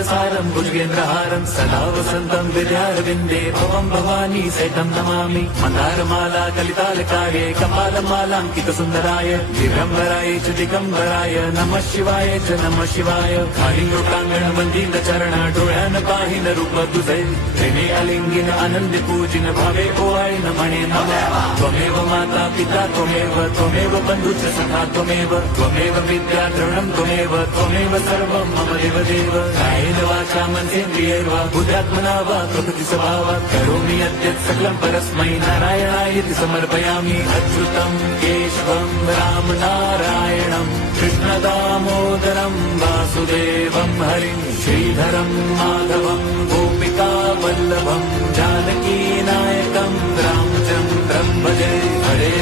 पादसारं भुजगेन्द्रहारं सदा वसन्तं विद्यारविन्दे भवं भवानी सहितं नमामि मन्दारमाला कलितालकारे कपालमालाङ्कितसुन्दराय दिगम्बराय च दिगम्बराय नमः शिवाय च नमः शिवाय कालिंगोटांगण मंदिर चरण डोळ्यान पाहिन रूप तुझे प्रेमे अलिंगिन आनंद पूजिन भावे ओवाळीन म्हणे नमः त्वमेव माता पिता त्वमेव बंधुच सखा त्वमेव विद्या द्रवणं त्वमेव सर्वं मम देव कायेन वाचा मनसेन्द्रियैर्वा बुद्ध्यात्मना वा प्रकृति स्वभावात् करोमि यद्यत् सकलं परस्मै नारायणायति समर्पयामि अच्युतं केशवं राम नारायणं कृष्णदामोदरं वासुदेवं हरिं श्रीधरं माधवं गोपिका वल्लभं जानकी नायकं रामचन्द्रं भजे हरे